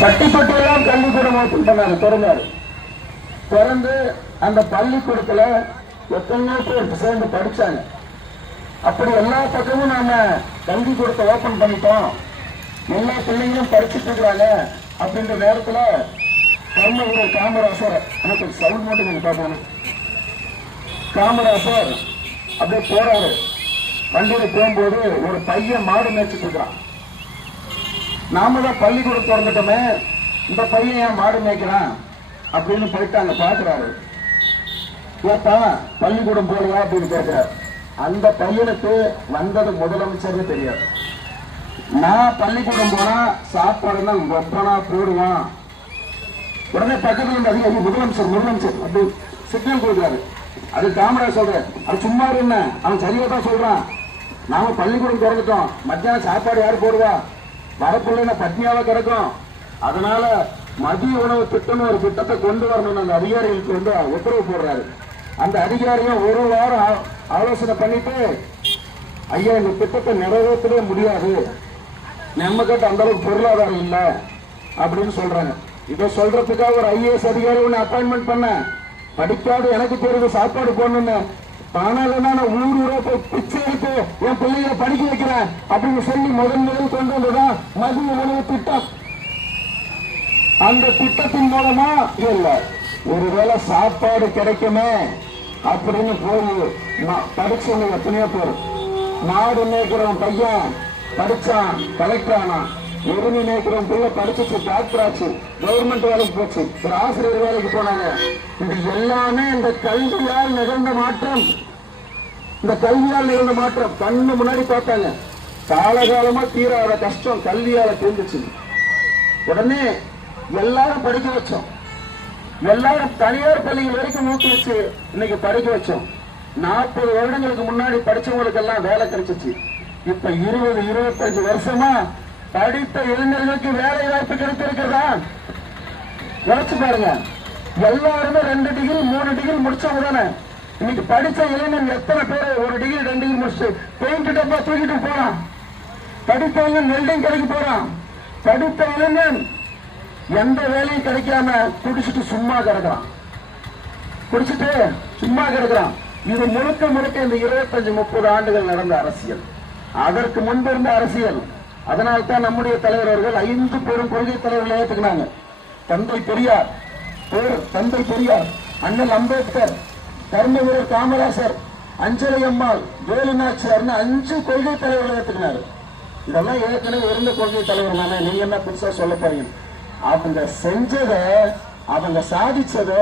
பட்டிப்பட்டியெல்லாம் கல்விக்கூடம் open பண்ணாரு, திறந்தாரு. திறந்து அந்த பள்ளிக்கூடத்துல எத்தனையோ பேர் சேர்ந்து படிச்சாங்க. அப்படி எல்லா பக்கமும் நாம கல்விக்கூடத்தை ஓப்பன் பண்ணிட்டோம், எல்லா பிள்ளைங்களும் படிச்சுட்டு இருக்கிறாங்க அப்படின்ற நேரத்துல கர்ம வீரர் காமராசர், எனக்கு சவுண்ட் மட்டும் நீங்க பார்க்கணும், காமராசர் அப்படியே போறாரு. வண்டியில போகும்போது ஒரு பையன் மாடு மேய்ச்சிட்டு இருக்கிறான். நாம தான் பள்ளிக்கூடம் திறந்துட்டோமே, இந்த பையன் ஏன் மாடு மேய்க்கிறான் அப்படின்னு போயிட்டாங்க. பாக்குறாரு, ஏப்பா பள்ளிக்கூடம் போறியா அப்படின்னு கேட்கிறாரு. அந்த பையனுக்கு வந்தது முதலமைச்சர்னு தெரியாது. நான் பள்ளிக்கூடம் போனா சாப்பாடுன்னா ஒப்பனா போடுவான். உடனே பக்கத்துல இருந்து அதிகாரி முதலமைச்சர் முதலமைச்சர் அப்படி சிக்னல் கொடுக்குறாரு. அது காமராஜ் சொல்ற, அது சும்மா என்ன, அவன் சரியா தான் சொல்றான். நாம பள்ளிக்கூடம் திறந்துட்டோம், மத்தியானம் சாப்பாடு யாரு போடுவா, வரப்புள்ள பட்னியாவா கிடக்கும். அதனால மதிய உணவு திட்டம்னு ஒரு திட்டத்தை கொண்டு வரணும்னு அந்த அதிகாரிகளுக்கு வந்து உத்தரவு போடுறாரு. அந்த அதிகாரியும் ஒரு வாரம் ஆலோசனை பண்ணிட்டு, ஐயா இந்த திட்டத்தை நிறைவேற்றவே முடியாது, நம்ம கிட்ட அந்த அளவுக்கு பொருளாதாரம் இல்லை அப்படின்னு சொல்றாங்க. இதை சொல்றதுக்காக ஒரு ஐஏஎஸ் அதிகாரி ஒன்று அப்பாயின்மெண்ட் பண்ண, படிக்காத எனக்கு தெரியுது சாப்பாடு போடணும்னு, ஆனால் நான் ஊர் ஊரா போய் பிச்சை எடுத்து என் பிள்ளைகளை படிக்க வைக்கிறேன் அப்படின்னு சொல்லி முதல் கொண்டு வந்ததான் மதிய உணவு திட்டம். அந்த திட்டத்தின் மூலமா இல்ல ஒருவேளை சாப்பாடு கிடைக்குமே அப்படின்னு போய் படிச்சவங்க எத்தனையோ பேர். நாடு மேய்க்கிறவன் பையன் படிச்சான், கலெக்டர் ஆனா. எருமை மேய்க்கிறவன் பிள்ளை படிச்சிச்சு, டாக்டர் ஆச்சு, கவர்மெண்ட் வேலைக்கு போச்சு, ஒரு ஆசிரியர் வேலைக்கு போனாங்க. இது எல்லாமே இந்த கல்வியால் நிகழ்ந்த மாற்றம். இந்த கல்வியால் நிகழ்ந்த மாற்றம் கண்ணு முன்னாடி பார்த்தாங்க. காலகாலமா தீராத கஷ்டம் கல்வியால தீர்ந்துச்சு. உடனே எல்லாரும் படிக்க வச்சோம், எல்லாரும் தனியார் பள்ளிகள் வரைக்கும் நோக்கி வச்சு இன்னைக்கு படிக்க வச்சோம். 40 வருடங்களுக்கு முன்னாடி படிச்சவங்களுக்கு எல்லாம் வேலை கிடைச்சிச்சு. இப்ப 20-25 வருஷமா படித்த இளைஞர்களுக்கு வேலை வாய்ப்பு கிடைத்திருக்கிறதா யோசிச்சு பாருங்க. எல்லாருமே 2 டிகிரி 3 டிகிரி முடிச்சவங்க தானே. இன்னைக்கு படிச்ச இளைஞன் எத்தனை பேர் 1 டிகிரி 2 டிகிரி முடிச்சு பெயிண்ட் டப்பா தூக்கிட்டு போறான். படித்த இளைஞன் வெல்டிங் கடைக்கு போறான். படித்த இளைஞன் எந்த வேலையும் கிடைக்காம குடிச்சிட்டு சும்மா கிடக்குறான், குடிச்சிட்டு சும்மா கிடக்குறான். இது முழுக்க முழுக்க இந்த 25-30 ஆண்டுகள் நடந்த அரசியல், அதற்கு முன்பு இருந்த அரசியல். அதனால்தான் நம்முடைய தலைவர் அவர்கள் 5 பெரும் கொள்கை தலைவர்களை ஏற்றுக்கினாங்க. தந்தை பெரியார், அண்ணல் அம்பேத்கர், கர்ம வீரர் காமராசர், அஞ்சலி அம்மாள், வேலுநாச்சியார்னு 5 கொள்கை தலைவர்களை ஏற்றுக்கினாரு. இதெல்லாம் ஏற்கனவே இருந்த கொள்கை தலைவர் தானே, நீங்க என்ன புதுசா சொல்ல போறீங்க? அவங்க செஞ்சத, அவங்க சாதிச்சத,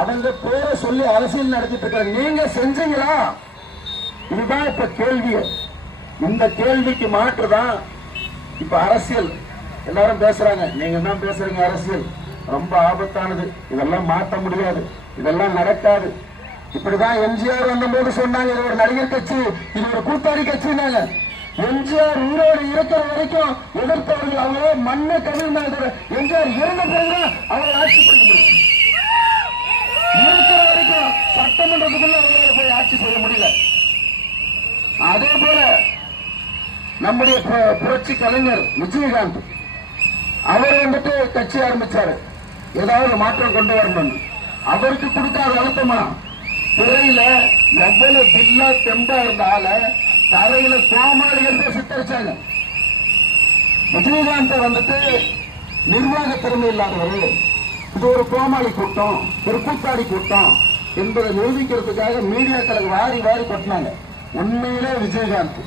அவங்க பேரை சொல்லி அரசியல் நடத்திட்டு இருக்க நீங்க செஞ்சீங்களா? இதுதான் இப்ப கேள்வி. இந்த கேள்விக்கு மாற்றுதான் இப்ப அரசியல். எல்லாரும் பேசுறாங்க, நீங்க என்ன பேசுறீங்க, அரசியல் ரொம்ப ஆபத்தானது, இதெல்லாம் மாற்ற முடியாது, இதெல்லாம் நடக்காது. இப்படிதான் எம்ஜிஆர் வந்த போது சொன்னாங்க, இது ஒரு நடிகர் கட்சி, இது ஒரு கூட்டாளி கட்சினாங்க. எம்ஜிஆர் உயிரோடு இருக்கிற வரைக்கும் எதிர்த்தவர்கள் அவங்க மண்ணை கவிழ்ந்தாங்க. எம்ஜிஆர் இறந்த பிறகுதான் அவங்க ஆட்சி பிடிக்க முடியும். இருக்கிற வரைக்கும் சட்டமன்றத்துக்குள்ள அவங்களால போய் ஆட்சி செய்ய முடியல. அதே போல நம்முடைய புரட்சி கலைஞர் விஜயகாந்த், அவர் வந்துட்டு கட்சி ஆரம்பிச்சாரு, ஏதாவது மாற்றம் கொண்டு வரணும். அவருக்கு கொடுக்காத அழுத்தமா திரையில எவ்வளவு பில்லா தெம்பா இருந்தால தரையில கோமாளிகள் சித்தரிச்சாங்க. விஜயகாந்த் வந்துட்டு நிர்வாக திறமை இல்லாதவர், இது ஒரு கோமாளி கூட்டம், ஒரு கூட்டாளி கூட்டம் என்பதை நிரூபிக்கிறதுக்காக மீடியாக்களுக்கு வாரி வாரி கொட்டினாங்க. உண்மையிலே விஜயகாந்த்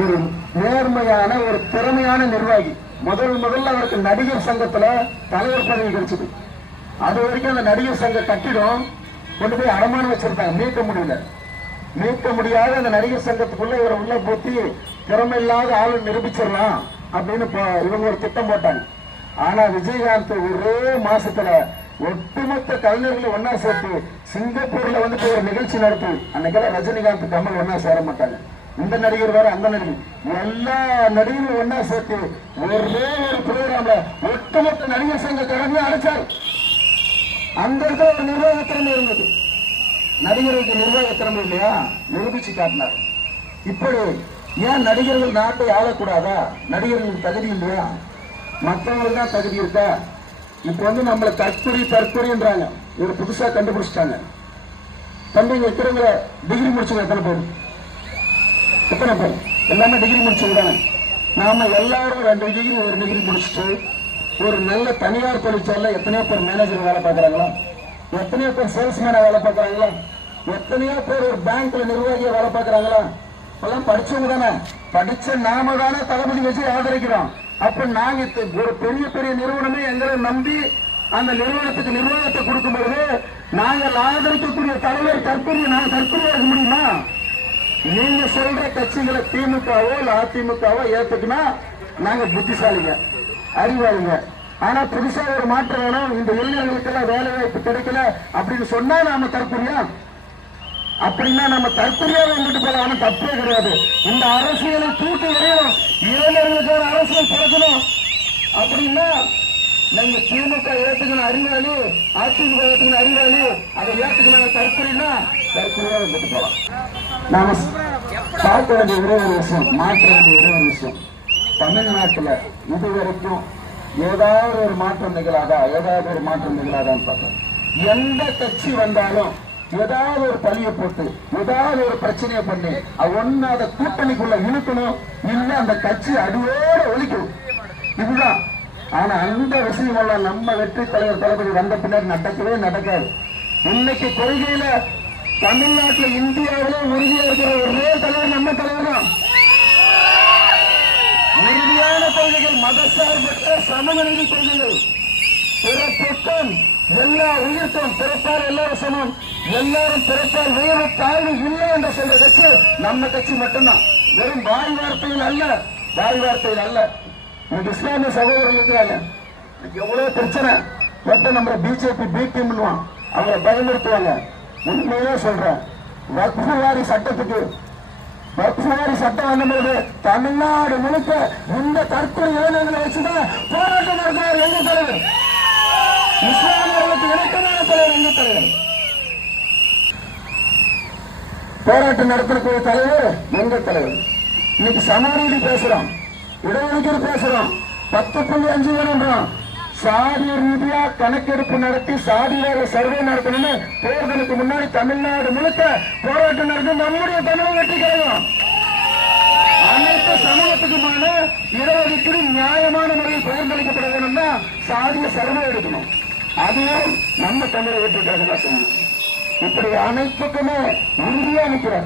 ஒரு நேர்மையான ஒரு திறமையான நிர்வாகி. முதல்ல அவருக்கு நடிகர் சங்கத்துல தலைவர் பதவி கிடைச்சது. அது வரைக்கும் அந்த நடிகர் சங்க கட்டிடம் கொண்டு போய் அடமானம் வச்சிருக்காங்க, மீட்க முடியாத அந்த நடிகர் சங்கத்துக்குள்ள இவரை உள்ள போத்தி திறமை இல்லாத ஆளு நிரூபிச்சிடலாம் அப்படின்னு இவங்க ஒரு திட்டம் போட்டாங்க. ஆனா விஜயகாந்த் ஒரே மாசத்துல ஒட்டுமொத்த கலைஞர்களை ஒன்னா சேர்த்து சிங்கப்பூர்ல வந்துட்டு ஒரு நிகழ்ச்சி நடத்தி, அன்னைக்கெல்லாம் ரஜினிகாந்த் கமல் ஒன்னா சேர மாட்டாங்க, இந்த நடிகர் வேற அந்த நடிகர், எல்லா நடிகர்களும் ஒன்னா சேர்த்து ஒரே ஒரு புரோகிராம்ல ஒட்டுமொத்த நடிகர் சங்க கடமையை அடைச்சார். அந்த இடத்துல ஒரு நிர்வாக திறமை இருந்தது. நடிகர்களுக்கு நிர்வாக திறமை இல்லையா, நிரூபிச்சு காட்டினார். இப்படி ஏன் நடிகர்கள் நாட்டை ஆளக்கூடாதா? நடிகர்களுக்கு தகுதி இல்லையா? மற்றவங்களுக்கு தான் தகுதி இருக்கா? இப்ப நம்மள தற்கொலைன்றாங்க. ஒரு புதுசா கண்டுபிடிச்சிட்டாங்க. தம்பி வைக்கிறவங்க டிகிரி முடிச்சவங்க எத்தனை பேர்? எல்லாமே டிகிரி முடிச்சவங்க. நாம எல்லாரும் 2 டிகிரி 1 டிகிரி முடிச்சுட்டு ஒரு நல்ல தனியார் தொழிற்சாலை எத்தனையோ பேர் மேனேஜர் வேலை பார்க்கறாங்களா? எத்தனையோ பேர் சேல்ஸ்மேனா வேலை பார்க்கறாங்களா? எத்தனையோ பேர் ஒரு பேங்க்ல நிர்வாகியா வேலை பார்க்கறாங்களா? எல்லாம் படிச்சவங்க தானே. படிச்ச நாம தானே தளபதி வச்சு ஆதரிக்கிறோம். அப்ப நாங்க ஒரு பெரிய பெரிய நிறுவனமே எங்களை நம்பி அந்த நிறுவனத்துக்கு நிர்வாகத்தை கொடுக்கும் பொழுது நாங்கள் ஆதரிக்கக்கூடிய தலைவர் தற்கொலையாக முடியுமா? நீங்க சொல்ற கட்சிகளை திமுகவோ இல்ல அதிமுகவோ ஏத்துக்குனா நாங்க புத்திசாலிங்க, அறிவாளிங்க. ஆனா புதுசா ஒரு மாற்றம் வேணும், இந்த இளைஞர்களுக்கு எல்லாம் வேலை வாய்ப்பு கிடைக்கல அப்படின்னு சொன்னா நாம தற்கொலையா? அப்படின்னா நம்ம தற்கொலையாக வந்துட்டு போகலாம். தப்பே கிடையாது. இந்த அரசியலை தூக்கி வரையும் இளைஞர்களுக்கு அரசியல் பிறக்கணும் அப்படின்னா நீங்க திமுக ஏத்துக்கணும் அறிவாளி, அதிமுக ஏத்துக்கணும் அறிவாளி, அதை ஏத்துக்கணும் தற்கொலைன்னா தற்கொலையா வந்துட்டு போகலாம். நாம பார்க்க வேண்டிய ஒரே ஒரு விஷயம், மாற்ற வேண்டிய ஒரே ஒரு விஷயம், தமிழ்நாட்டுல இதுவரைக்கும் ஏதாவது ஒரு மாற்றம் நிகழாதான்னு பார்த்தோம். எந்த கட்சி வந்தாலும் ஏதாவது ஒரு பழிய போட்டு ஏதாவது ஒரு பிரச்சனையை பண்ணி ஒன்னு அதை கூட்டணிக்குள்ள இழுக்கணும், இல்ல அந்த கட்சி அடியோட ஒழிக்கணும். இதுதான். ஆனா அந்த விஷயம் எல்லாம் நம்ம வெற்றி தலைவர் தளபதி வந்த பின்னர் நடக்காது. இன்னைக்கு கொள்கையில தமிழ்நாட்டில் இந்தியாவிலே உறுதியா இருக்கிற ஒரே தலைவர் நம்ம தலைவர் தான். உறுதியான கொள்கைகள், மதசார்பற்ற சமூக நீதி கொள்கைகள், பிறப்புக்கும் எல்லா உயிர்க்கும், பிறப்பால் எல்லாரும் சமம், எல்லாரும் பிறப்பால் உயர்வு தாழ்வு இல்லை என்று சொல்ற கட்சி நம்ம கட்சி மட்டும்தான். வெறும் வாய் வார்த்தையில் அல்ல. இஸ்லாமிய சகோதரர்கள் இருக்கிறாங்க, எவ்வளவு பிரச்சனை. நம்ம பிஜேபி பி டீம் அவங்களை பயமுறுத்துவாங்க. உண்மையே சொல்றேன், வக்ஃபுவாரி சட்டம் வந்தபோது தமிழ்நாடு முழுக்க இந்த தற்கொலை இளைஞர்களை வச்சுதான் போராட்டம் நடத்துவார் எங்க தலைவர். இஸ்லாமியர்களுக்கு இணக்கமான தலைவர் எங்க தலைவர். போராட்டம் நடத்தக்கூடிய தலைவர் எங்க தலைவர். இன்னைக்கு சமநீதி பேசுறோம், இடஒதுக்கீடு பேசுறோம், 10.5 வேணும்ன்றோம். சாதி ரீதியா கணக்கெடுப்பு நடத்தி சாதியாக சர்வே நடத்தணும்னு தேர்தலுக்கு முன்னாடி தமிழ்நாடு முழுக்க போராட்டம் நடத்தி நம்முடைய தமிழக வெற்றி கழகம் அனைத்து சமூகத்துக்குமான இடஒதுக்கீடு நியாயமான முறையில் பகிர்ந்தளிக்கப்பட வேணும்னா சாதிய சர்வே எடுக்கணும். அதுவும் நம்ம தமிழக வெற்றி கழகம் செய்யணும். இப்படி அனைத்துக்குமே உறுதியா நிற்கிற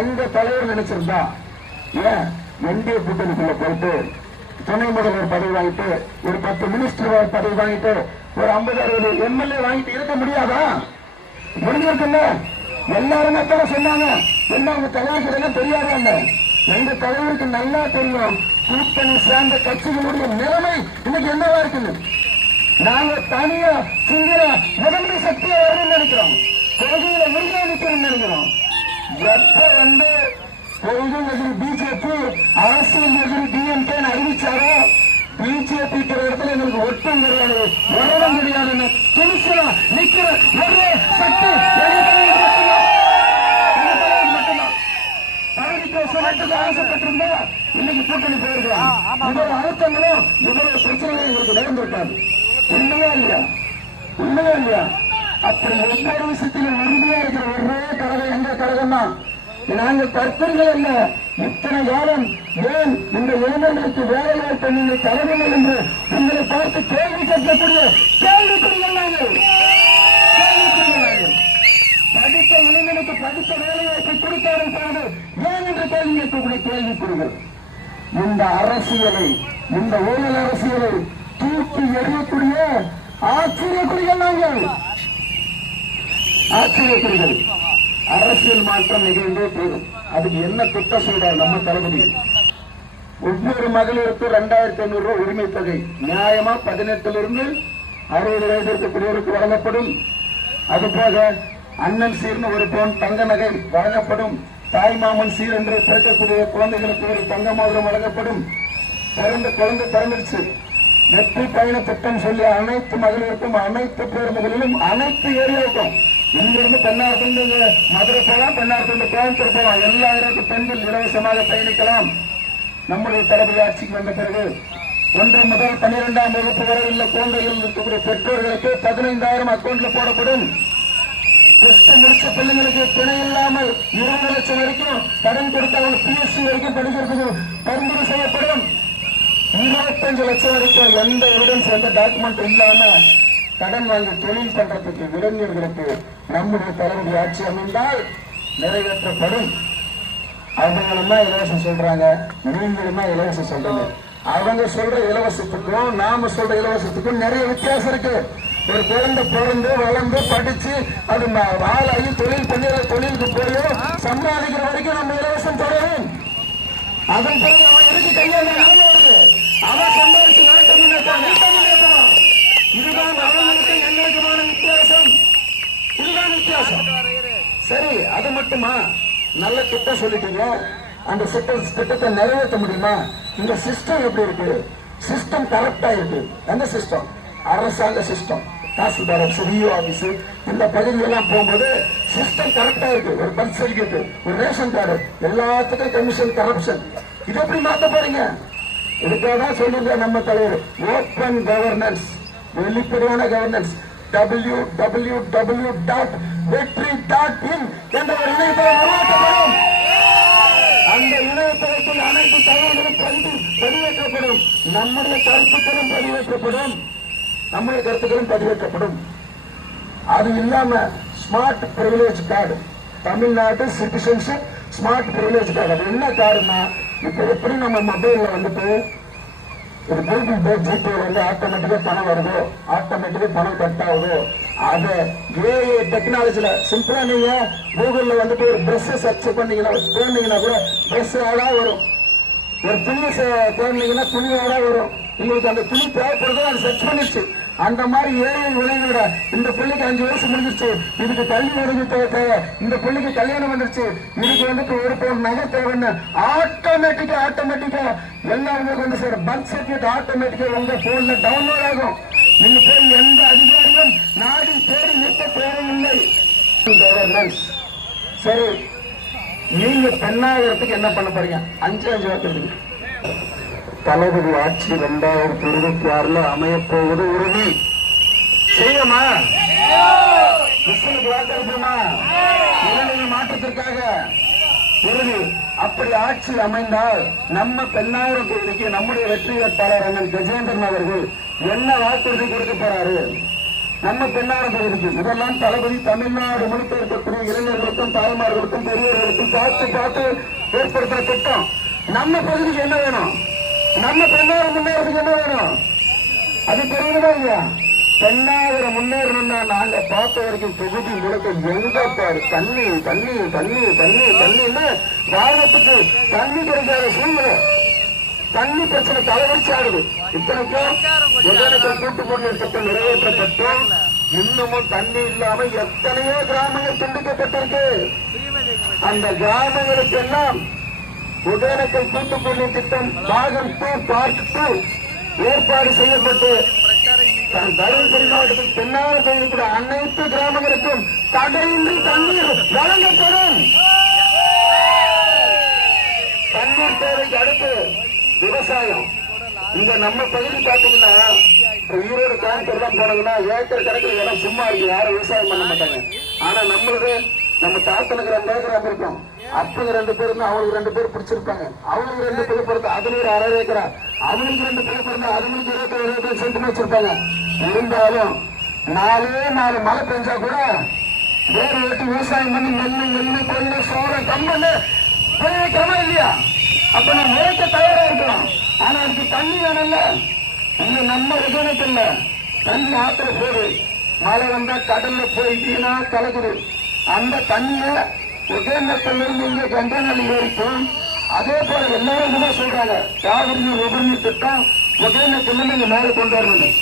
எங்க தலைவர் நினைச்சிருந்தா ஏன் என்டிஏ கூட்டணிக்குள்ள போயிட்டு துணை முதல்வர் பதவி வாங்கிட்டு ஒரு 10 மினிஸ்டர் பதவி வாங்கிட்டு ஒரு 50-60 எம்எல்ஏ வாங்கிட்டு இருக்க முடியாதா? முடிஞ்சிருக்குல்ல. எல்லாரும் எத்தனை சொன்னாங்க, என்ன உங்க தலைவருக்கு எல்லாம் தெரியாதாங்க? எங்க தலைவருக்கு நல்லா தெரியும் கூட்டணி சேர்ந்த கட்சிகளுடைய நிலைமை இன்னைக்கு என்னவா இருக்குன்னு. நாங்க தனியா சிங்கள முதன்மை சக்தியா வரும்னு நினைக்கிறோம், கொள்கையில உறுதியா நிற்கிறோம் நினைக்கிறோம். எப்ப கொள்கை எதிரி பிஜேபி, அரசியல் எதிரி டிஎம்கே அறிவிச்சாரோ பிஜேபி இடத்துல எங்களுக்கு ஒட்டும் கிடையாது, உறவும் கிடையாது. துணிச்சலா நிக்கிற ஒரே சக்தி மட்டும்தான். பதவிக்கு ஆசைப்பட்டிருந்தா இன்னைக்கு கூட்டணி போயிருக்கலாம். இவ்வளவு அழுத்தங்களும் இவ்வளவு பிரச்சனைகளும் எங்களுக்கு நடந்திருக்காது. உண்மையா இல்லையா? அப்படி ஒவ்வொரு விஷயத்திலும் உறுதியா இருக்கிற ஒரே கழகம் எங்க கழகம் தான். நாங்கள் தற்கொலைகள் அல்ல. இத்தனை காலம் ஏன் இந்த இளைஞர்களுக்கு வேலை வாய்ப்பை நீங்கள் தரவில்லை என்று உங்களை பார்த்து கேள்வி கேட்கக்கூடிய கேள்விக்குறிகள் நாங்கள். படித்த இளைஞனுக்கு படித்த வேலை வாய்ப்பை கொடுக்காத ஏன் என்று கேள்வி கேட்கக்கூடிய கேள்விக்குறிகள். இந்த அரசியலை, இந்த ஊழல் அரசியலை தூக்கி எறியக்கூடிய ஆச்சரியக்குறிகள் நாங்கள். ஆச்சரியக்குறிகள். அரசியல் மாற்றம் நிகழ்ந்தே போதும். அதுக்கு என்ன திட்டம் சொல்றார் நம்ம தளபதி? ஒவ்வொரு மகளிருக்கும் 2500 ரூபாய் உரிமை தொகை நியாயமா 18 to 60 வயது இருக்கக்கூடியவருக்கு வழங்கப்படும். அதுபோக அண்ணன் சீர்னு ஒரு பவுன் தங்க நகை வழங்கப்படும். தாய்மாமன் சீர் என்று பிறக்கக்கூடிய குழந்தைகளுக்கு ஒரு தங்க மோதிரம் வழங்கப்படும். குழந்தை பிறந்துருச்சு, வெற்றி பயண திட்டம் சொல்லி அனைத்து மகளிருக்கும் அனைத்து பேருந்துகளிலும் அனைத்து ஏரியாவுக்கும் இங்கிருந்து பெண்ணார்த்திலிருந்து மதுரை போகலாம், பெண்ணார்த்திலிருந்து கோயம்புத்தூர் போகலாம். எல்லா இடத்துக்கும் பெண்கள் இலவசமாக பயணிக்கலாம். நம்முடைய தளபதி ஆட்சிக்கு வந்த பிறகு 1 முதல் 12ஆம் வகுப்பு வரை உள்ள குழந்தைகள் இருக்கக்கூடிய பெற்றோர்களுக்கு 15,000 அக்கௌண்ட்ல போடப்படும். பிளஸ் முடிச்ச பிள்ளைங்களுக்கு துணை இல்லாமல் 20 லட்சம் வரைக்கும் கடன் கொடுத்தவங்க பிஎஸ்சி வரைக்கும் படிக்கிறதுக்கு பரிந்துரை செய்யப்படும். 25 லட்சம் வரைக்கும் எந்த எவிடன்ஸ் எந்த டாக்குமெண்ட் இல்லாம கடன் வாங்கி தொழில் பண்றதுக்கு இளைஞர்களுக்கு நம்முடைய தளபதி ஆட்சி அமைந்தால் நிறைவேற்றப்படும். அவங்களுமா இலவசம் சொல்றாங்க, நீங்களுமா இலவசம் சொல்றீங்க. அவங்க சொல்ற இலவசத்துக்கும் நாம சொல்ற இலவசத்துக்கும் நிறைய வித்தியாசம் இருக்கு. ஒரு குழந்தை பிறந்து வளர்ந்து படிச்சு அது ஆளாகி தொழில் பண்ணி தொழிலுக்கு போய் சம்பாதிக்கிற வரைக்கும் நம்ம இலவசம் தருவோம். அதன் பிறகு அவன் எதுக்கு கையாள அவன் சம்பாதிச்சு நாட்டை முன்னேற்றம். இதுதான் அவங்களுக்கு எங்களுக்குமான வித்தியாசம். இதுதான் வித்தியாசம். சரி, அது மட்டுமா? நல்ல திட்டம் சொல்லிட்டீங்க, அந்த திட்டத்தை நிறைவேற்ற முடியுமா? இந்த சிஸ்டம் எப்படி இருக்கு? சிஸ்டம் கரெக்டா இருக்கு. எந்த சிஸ்டம்? அரசாங்க system. Tahsildar office, VO office, இந்த பகுதியெல்லாம் போகும்போது சிஸ்டம் கரெக்டா இருக்கு. ஒரு பர்த் சர்டிபிகேட், ஒரு ரேஷன் கார்டு, எல்லாத்துக்கும் கமிஷன், கரப்ஷன். இது எப்படி மாத்த போறீங்க? இதுக்காக தான் சொல்லுங்க நம்ம தலைவர், ஓப்பன் கவர்னன்ஸ், வெளிப்படையான கவர்னன்ஸ். www.vetri.in என்ற ஒரு இணையதளம் உருவாக்கப்படும். அந்த இணையதளத்தில் அனைத்து தகவல்களும் பதிவேற்றப்படும். நம்முடைய கருத்துக்களும் பதிவேற்றப்படும். நம்முடைய கருத்துக்களும் பதிவேற்றப்படும். அது இல்லாம smart privilege card, Tamil Nadu citizenship smart privilege card. அது என்ன கார்டுனா, இப்ப எப்படி நம்ம மொபைல்ல வந்துட்டு ஒரு கூகுள் பே, ஜிபே வந்து ஆட்டோமேட்டிக்கா பணம் வருதோ, ஆட்டோமேட்டிக்கா பணம் கட் ஆகுதோ, அதை ஏஐ டெக்னாலஜில சிம்பிளா நீங்க கூகுள்ல வந்துட்டு ஒரு பிரஷ் சர்ச் பண்ணீங்கன்னா தேர்ந்தீங்கன்னா கூட பிரஷ் ஆடா வரும். ஒரு துணியை தேர்ந்தீங்கன்னா துணியோட வரும். உங்களுக்கு அந்த துணி தேவைப்படுறதோ அதை சர்ச் பண்ணிடுச்சு. அந்த மாதிரி ஏழை விளைவிட இந்த பிள்ளைக்கு 5 வயசு முடிஞ்சிருச்சு, இதுக்கு கல்வி உதவி தேவை, இந்த பிள்ளைக்கு கல்யாணம் வந்துருச்சு, இதுக்கு வந்துட்டு ஒரு பவுன் நகை தேவைன்னு ஆட்டோமேட்டிக்கா எல்லாருக்கும் வந்து சார் பர்த் சர்டிபிகேட் ஆட்டோமேட்டிக்கா உங்க போன்ல டவுன்லோட் ஆகும். நீங்க போய் எந்த அதிகாரியும் நாடி தேடி நிற்க தேவையில்லை. கவர்னன்ஸ். சரி, நீங்க பெண்ணாகிறதுக்கு என்ன பண்ண போறீங்க? 5 வாக்குறதுக்கு தளபதி ஆட்சி 2026 அமையப்போவது உறுதி. செய்யுமா? வாக்களிப்போமா? இளைஞர் மாற்றத்திற்காக உறுதி. அப்படி ஆட்சி அமைந்தால் நம்ம பெண்ணாயிரம் தொகுதிக்கு நம்முடைய வெற்றி வேட்பாளர் அண்ணன் கஜேந்திரன் அவர்கள் என்ன வாக்குறுதி கொடுக்க போறாரு? நம்ம பெண்ணாயிரம் தொகுதிக்கு இதெல்லாம் தளபதி தமிழ்நாடு முழுக்க இருக்கக்கூடிய இளைஞர்களுக்கும் தாய்மார்களுக்கும் பெரியவர்களுக்கும் பார்த்து ஏற்படுத்துற திட்டம். நம்ம பகுதிக்கு என்ன வேணும்? நம்ம பெண்ணாயிரம் முன்னேறதுக்கு என்ன வேணும்? அது தெரியுதா இல்லையா? பெண்ணாயிரம் முன்னேறணும்னா நாங்க பார்த்த வரைக்கும் தொகுதி முழுக்க எங்க பாரு தண்ணி வாகனத்துக்கு தண்ணி கிடைக்காத சூழ்நிலை. தண்ணி பிரச்சனை தலைவரிச்சு ஆடுது. இத்தனைக்கும் கூட்டு குடிநீர் திட்டம் நிறைவேற்றப்பட்டும் இன்னமும் தண்ணி இல்லாம எத்தனையோ கிராமங்கள் துண்டிக்கப்பட்டிருக்கு. அந்த கிராமங்களுக்கு எல்லாம் ஒகேனக்கல் கூட்டு குடிநீர் திட்டம் பாகம் 2 பார்ட் 2 ஏற்பாடு செய்யப்பட்டு தருமபுரி மாவட்டத்தில் பெண்ணாயிரம் தொகுதிக்குள்ள அனைத்து கிராமங்களுக்கும் தடையின்றி தண்ணீர் வழங்கப்படும். தண்ணீர் தேவைக்கு அடுத்து விவசாயம். இங்க நம்ம பகுதி பாத்தீங்கன்னா ஈரோடு கோயம்புத்தூர் தான் போனீங்கன்னா ஏக்கர் கணக்கில் இடம் சும்மா இருக்கு, யாரும் விவசாயம் பண்ண மாட்டாங்க. ஆனா நம்மளுக்கு நம்ம தாத்தனுக்கு 2 ஏக்கர் இருக்கும். அப்பங்க 2 பேருன்னா அவங்களுக்கு 2 பேர் பிடிச்சிருப்பாங்க. அவங்களுக்கு 2 பேர் பிறந்த அதுல ஒரு 1/2 ஏக்கரா, அவங்களுக்கு 2 பேர் பிறந்த அதுங்களுக்கு 27 சென்ட் வச்சிருப்பாங்க. இருந்தாலும் 4 மழை பெஞ்சா கூட வேறு வெட்டி விவசாயம் பண்ணி நெல்லு கொள்ளு சோளம் கம்பு விளைவிக்கிறோமா இல்லையா? அப்ப நம்ம விளைக்க தயாரா இருக்கலாம். ஆனா அதுக்கு தண்ணி வேணும்ல. இங்க நம்ம விஜயத்துல தண்ணி ஆத்திர போடு, மழை வந்தா கடல்ல போய் வீணா கலக்குது. அந்த தண்ணிய ஒகேனக்கல்ல இருந்து இங்க கண்டனல் வரைக்கும் அதே போல எல்லாரும் தான் சொல்றாங்க, காவிரி உபநீர் திட்டம் ஒகேனக்கல்ல நீங்க மேல கொண்டு வரணும்.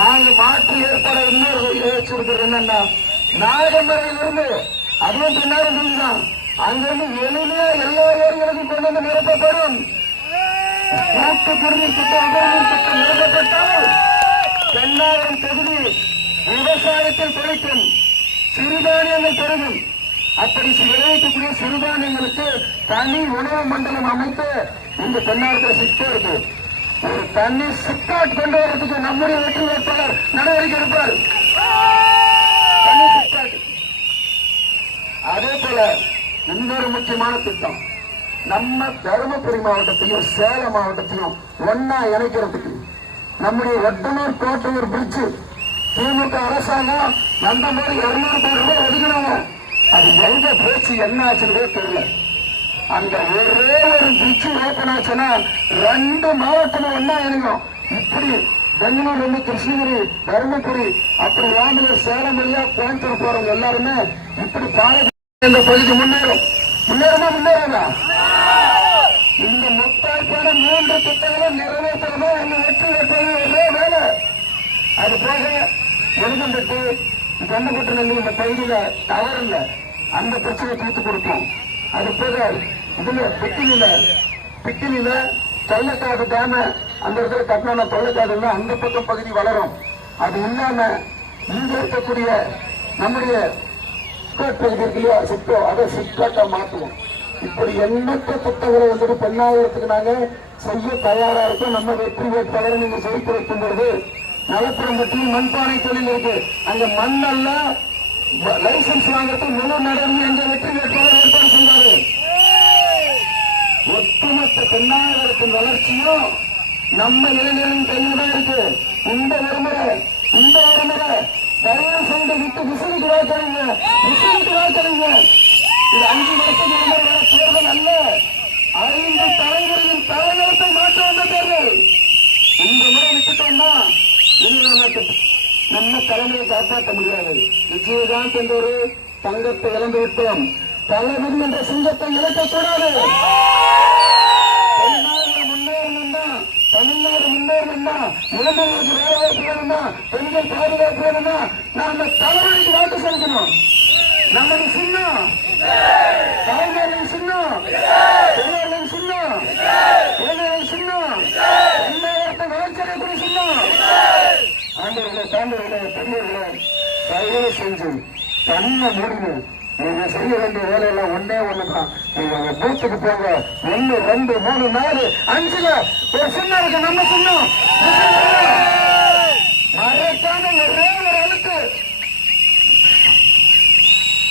நாங்க மாற்று ஏற்பாடு இன்னொரு வச்சிருக்கிறது என்னன்னா, நாகமரையிலிருந்து அதுவும் பின்னாடி தான் அங்கிருந்து எளிமையா எல்லா ஏரிகளுக்கும் கொண்டு வந்து நிரப்பப்படும். கூட்டு குடிநீர் திட்டம் உபநீர் திட்டம் நிரப்பப்பட்டால் பெண்ணாயிரம் தொகுதி விவசாயத்தில் தொழிக்கும், சிறுதானியங்கள் பெருகும். அப்படி விளைவிக்கக்கூடிய சிறுதானியங்களுக்கு தனி உணவு மண்டலம் அமைத்து இந்த பெண்ணாயிரத்தில் சிஸ்டம் இருக்கு. ஒரு தண்ணி சிக்காட் கொண்டு வரதுக்கு நம்முடைய வெற்றி வேட்பாளர் நடவடிக்கை எடுப்பார். தண்ணி சிக்காட். அதே போல இன்னொரு முக்கியமான திட்டம், நம்ம தருமபுரி மாவட்டத்தையும் சேலம் மாவட்டத்தையும் ஒன்னா இணைக்கிறதுக்கு நம்முடைய ஒட்டனூர் கோட்டையூர் பிரிட்ஜ் திமுக அரசாங்கம் அந்த மாதிரி 200 கோடி ரூபாய் ஒதுக்கினாங்க. அது எங்க போச்சு, என்ன ஆச்சுன்னே தெரியல. அந்த ஒரே ஒரு பிரிட்ஜ் ஓபன் ஆச்சுன்னா 2 மாவட்டமும் ஒன்னா இணையும். இப்படி பெங்களூர்ல இருந்து கிருஷ்ணகிரி, தருமபுரி, அப்படி ராமலூர், சேலம் வழியா கோயம்புத்தூர் போறவங்க எல்லாருமே இப்படி பாலை இந்த பகுதி முன்னேறும். முன்னேறுமா முன்னேறாங்க? இந்த முத்தாய்ப்பான 3 திட்டங்களும் நிறைவேற்றவே எங்க வெற்றி வேட்பாளர் ஒரே வேலை. அது போக எழுதம்பட்டு, தொண்டப்பட்டு நெல்லி இந்த பகுதியில டவர் இல்ல, அந்த பிரச்சனை தீர்த்து கொடுப்போம். அது போக இதுல பிக்கிலில தொல்லைக்காடு டேம அந்த இடத்துல கட்டின தொல்லைக்காடு அந்த பக்கம் பகுதி வளரும். அது இல்லாம இங்க இருக்கக்கூடிய நம்முடைய பகுதி இருக்கு இல்லையா, சிப்கோ, அதை சிப்காட்டா மாற்றுவோம். இப்படி எண்ணற்ற திட்டங்களை வந்துட்டு பெண்ணாயிரத்துக்கு நாங்க செய்ய தயாரா இருக்கோம். நம்ம வெற்றி வேட்பாளரை நீங்க செய்து வைக்கும் பொழுது நலப்புறம் பற்றி மண்பானை தொழில் இருக்கு, அங்க மண்ணெல்லாம் லைசன்ஸ் வாங்கறதுக்கு முழு நடவடிக்கை எங்க வெற்றி வேட்பாளர் ஏற்பாடு செய்வாரு. ஒட்டுமொத்த பெண்ணாயிரத்தின் வளர்ச்சியும் நம்ம இளைஞரின் கையில் தான் இருக்கு. இந்த ஒரு முறை தயவு செய்து விட்டு விசிலுக்கு வாக்களிங்க. இது 5 வருஷம் தேர்தல் அல்ல, 5 தலைவர்களின் தலைவரத்தை மாற்ற வந்த தேர்தல். இந்த முறை விட்டுட்டோம்னா நம்ம தலைமையை காப்பாற்ற முடியாது. விஜயகாந்த் என்ற ஒரு தங்கத்தை இழந்து விட்டோம். தலைவர் என்ற சிங்கத்தை இழக்கக்கூடாது. தமிழ்நாடு முன்னேறணும்னா, இளைஞர்களுக்கு வேலை வாய்ப்பு வேணும்னா, பெண்கள் பாதுகாப்பு வேணும்னா, நாம தலைவருக்கு வாக்கு செலுத்தணும். நமது சின்னம் தலைவரின் சின்னம், பெரியவர்களின் சின்னம், இளைஞர்களின் சின்னம், எல்லாருக்கும் வளர்ச்சியடையக்கூடிய சின்னம். ஆண்டவர்களே, தாண்டவர்களே, பெரியவர்களே, தயவு செஞ்சு தன்னை முடிவு. நீங்க செய்ய வேண்டிய வேலையெல்லாம் ஒன்னே ஒண்ணுதான். நீங்க பூத்துக்கு போங்க. 1, 2, 3, 4, 5ல ஒரு சின்னம் இருக்கு, நம்ம சின்னம். மறைக்காம ஒரே ஒரு அழுத்து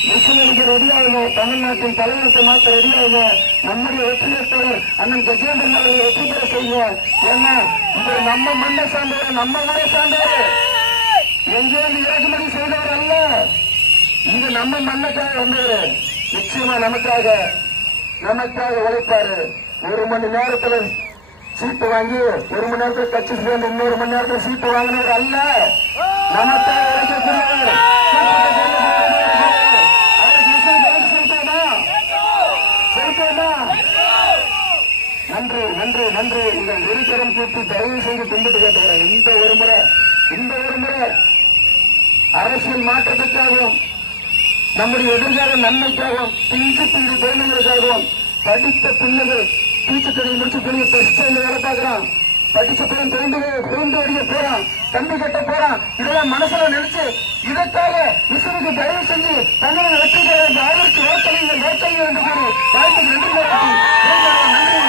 விசிலடிக்க ரெடியாகுங்க. தமிழ்நாட்டின் தலைவரத்தை மாற்ற ரெடியாகுங்க. நம்முடைய வெற்றி வேட்பாளர் அண்ணன் கஜேந்திரன் அவர்களை வெற்றி பெற செய்யுங்க. ஏன்னா இந்த நம்ம மண்ணை சார்ந்தவர், நம்ம ஊரை சார்ந்தவர், எங்கேருந்து இறக்குமதி செய்தவர் அல்ல. இங்க நம்ம மண்ணுக்காக வந்தவர். நிச்சயமா நமக்காக உழைப்பாரு. 1 மணி நேரத்துல சீட்டு வாங்கி 1 மணி நேரத்தில் கட்சி சேர்ந்து இன்னொரு மணி நேரத்தில் சீட்டு வாங்கினவர் அல்ல. நமக்காக உழைக்கக்கூடியவர். நன்றி. இந்த இருகரம் கூட்டி தயவு செய்து கும்பிட்டு கேட்டுக்கிறேன். இந்த ஒரு முறை அரசியல் மாற்றத்துக்காகவும் நம்முடைய எதிர்கால நன்மைக்காகவும் பிஞ்சு குழந்தைகளுக்காகவும் படித்த பிள்ளைகள் டீச்சர் முடிச்சு பெரிய பெஸ்ட் வேலை பார்க்கிறான். படிச்ச பிள்ளை பெருந்து அடிக்க போறான், தம்பி கட்ட போறான். இதெல்லாம் மனசுல நினைச்சு இதற்காக விசுவுக்கு தயவு செஞ்சு தங்களை வெற்றிகளை ஆதரித்து வாக்களிங்க என்று கூறி வாய்ப்புக்கு நன்றி.